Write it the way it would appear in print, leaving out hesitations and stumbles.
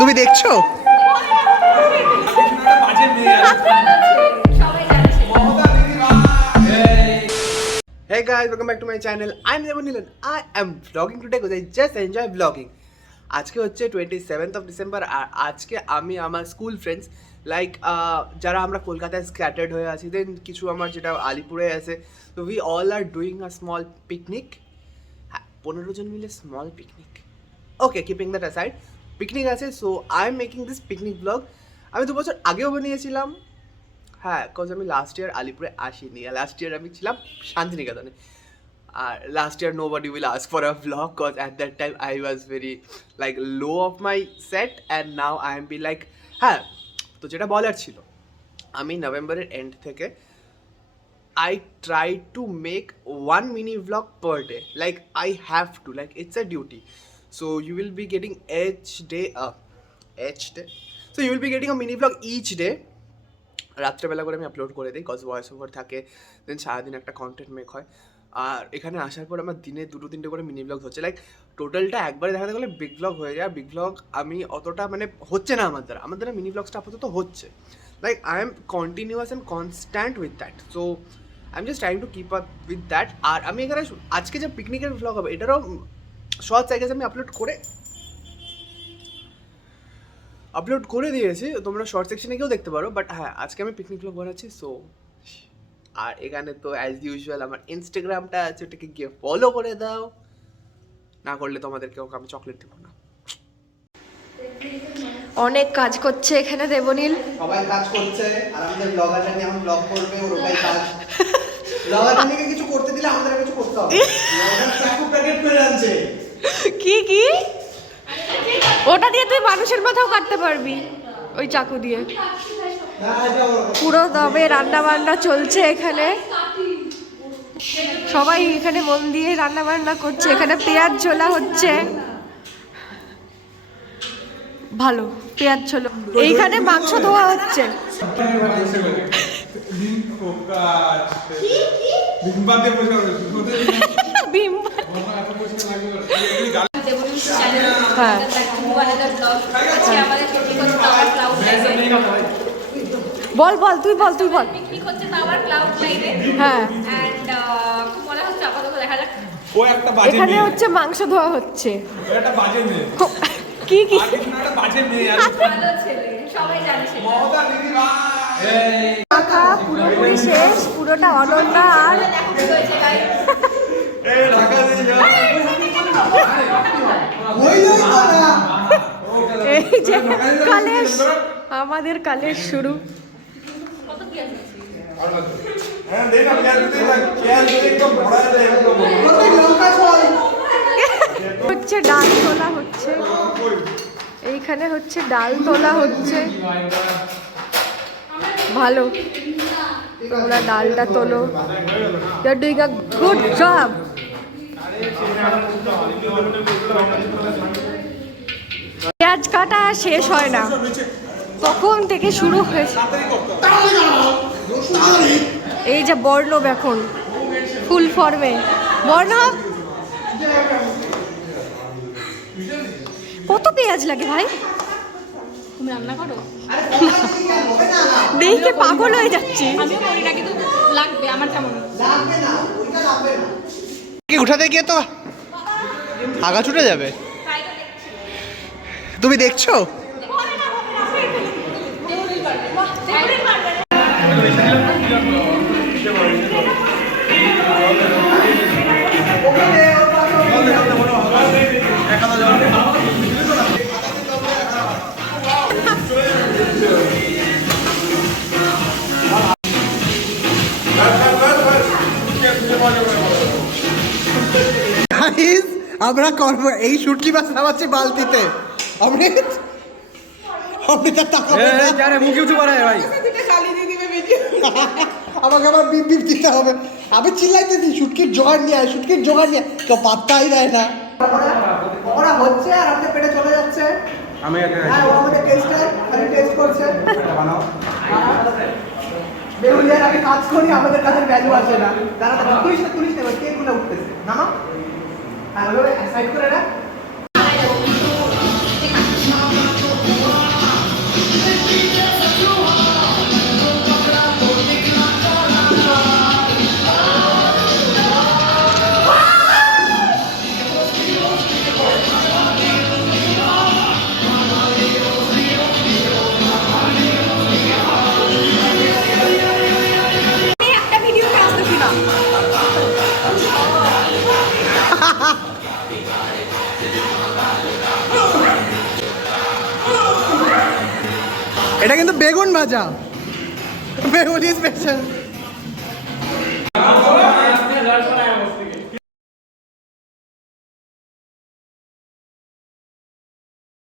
তুমি দেখছো? Hey guys, welcome back to my channel. I'm Devonil and I am vlogging today because I just enjoy vlogging. আজকে হচ্ছে 27th of December আর আজকে আমি আমার school friends like যারা আমরা কলকাতায় স্ক্যাটার্ড হয়ে আছি, দেন কিছু আমার যেটা আলিপুরে আছে, তো we all are doing a small picnic. হ্যাঁ, 15 জন মিলে small picnic. Okay, keeping that aside, picnic আছে। So I am making this picnic vlog. আমি 2 বছর আগেও বানিয়েছিলাম, হ্যাঁ, বিকজ আমি লাস্ট ইয়ার আলিপুরে আসিনি। লাস্ট ইয়ার আমি ছিলাম শান্তিনিকেতনে। আর last year nobody will ask for a vlog because at that time I was very like low of my set and now I am be like, হ্যাঁ। তো যেটা বলার ছিল, আমি নভেম্বরের এন্ড থেকে I try to make one mini vlog per day. Like I have to, like it's a duty. So you will be getting each day. So you will be getting a mini vlog each day. রাত্রেবেলা করে আমি upload করে দিই, cause voice over থাকে, দেন সারাদিন একটা content make হয়। আর এখানে আসার পর আমার দিনে 2-3টে করে মিনি ব্লগ হচ্ছে। লাইক টোটালটা একবারে দেখাতে গেলে বিগ ব্লগ হয়ে যায়। বিগ ব্লগ আমি অতটা মানে হচ্ছে না আমার দ্বারা মিনি ব্লগসটা আপাতত হচ্ছে। Like I am continuous and constant with that. So I am just trying to keep up with that. আর আমি এখানে আজকে যে পিকনিকের ব্লগ হবে এটারও শর্টস আই গেস আমি আপলোড করে দিয়েছি, তোমরা শর্ট সেকশনে গিয়েও দেখতে পারো। বাট হ্যাঁ, আজকে আমি পিকনিক ব্লগ বানাচ্ছি। সো আর এখানে তো অ্যাজ ইউজুয়াল আমার ইনস্টাগ্রামটা আছে, ওটাকে গিয়ে ফলো করে দাও, না করলে তোমাদেরকেও আমি চকলেট দেবো না। অনেক কাজ করছে এখানে দেবনীল, সবাই কাজ করছে আর আমাদের ব্লগারটা নিয়ে এখন ব্লগ করবে, ওর ওটাই কাজ। ব্লগারটা নিয়ে কিছু করতে দিলে আমাদের কিছু করতে হবে। ব্লগার চাকু প্যাকেট করে আনছে। কি ওটা দিয়ে তুই মানুষের মাথাও কাটতে পারবি ওই চাকু দিয়ে। পুরো দমে রান্না বান্না চলছে এখানে, সবাই এখানে মন দিয়ে রান্না বান্না করছে। এখানে পেঁয়াজ ছোলা হচ্ছে, ভালো পেঁয়াজ ছোলা। এইখানে মাংস ধোয়া হচ্ছে। হ্যাঁ, বল তুই বল। পিকনিক হচ্ছে টাওয়ার ক্লাউড লাইনে। হ্যাঁ, এন্ড খুব মজা হচ্ছে, আপাতত দেখা যাক। ও একটা বাজে এখানে মেয়ে, হচ্ছে মাংস ধোয়া হচ্ছে। ও একটা বাজে মেয়ে, কি আর কিছু না, একটা বাজে মেয়ে। আর ভালো ছেলে, সবাই জানে সেটা। মমতা দিদি ভাই, মাখা পুরোপুরি শেষ, পুরোটা অনন্যা। আর দেখো কি হয়েছে গাইস। এই ঢাকা দিয়ে যাও। এই যে কালেশ, আমাদের কালেশ শুরু। কত কি আছে? হ্যাঁ, দেখ না, কেন দিতে না, কেন দিতে একদম বড়া দে একদম। হচ্ছে ডাল তোলা হচ্ছে, এইখানে হচ্ছে ডাল তোলা হচ্ছে। ভালো, তোমরা ডালটা তোলো, you are doing a good job. পেঁয়াজ কাটা শেষ হয় না, তখন থেকে শুরু হয়েছে। এই যে বর্ণব এখন ফুল ফর্মে। বর্ণব, কত পেঁয়াজ লাগে ভাই? তুমি রান্না করো? দেখে পাগল হয়ে যাচ্ছি। আমিও করি না, কিন্তু লাগবে আমার কেমন কি উঠাতে গিয়ে তো আগা ছুটে যাবে। তুমি দেখছো? আমরা করব এই শুটকি মাছ নামাচ্ছি বালতিতে। অমৃত আরে মুখে উঁচু করা ভাই, আমাকে আবার বিপ বিপ দিতে হবে। আমি চিল্লাইতে দিই শুটকির জোগাড় নিয়ে আয়, শুটকির জোগাড় নিয়ে, কেউ পাত্তাই দেয় না। ওরা হচ্ছে আর আমাদের পেটে চলে যাচ্ছে। আমি হ্যাঁ, ও আমাদের টেস্ট করছে। বেহুলিয়ার আমি কাজ করি, আমাদের কাছে ভ্যালু আসে না। দাঁড়া তুলিস না, কেকগুলো উঠতেছে। নামা, হ্যাঁ, ওইভাবে সাইড করে রাখ। এটা কিন্তু বেগুন ভাজা, বেগুনি স্পেশাল।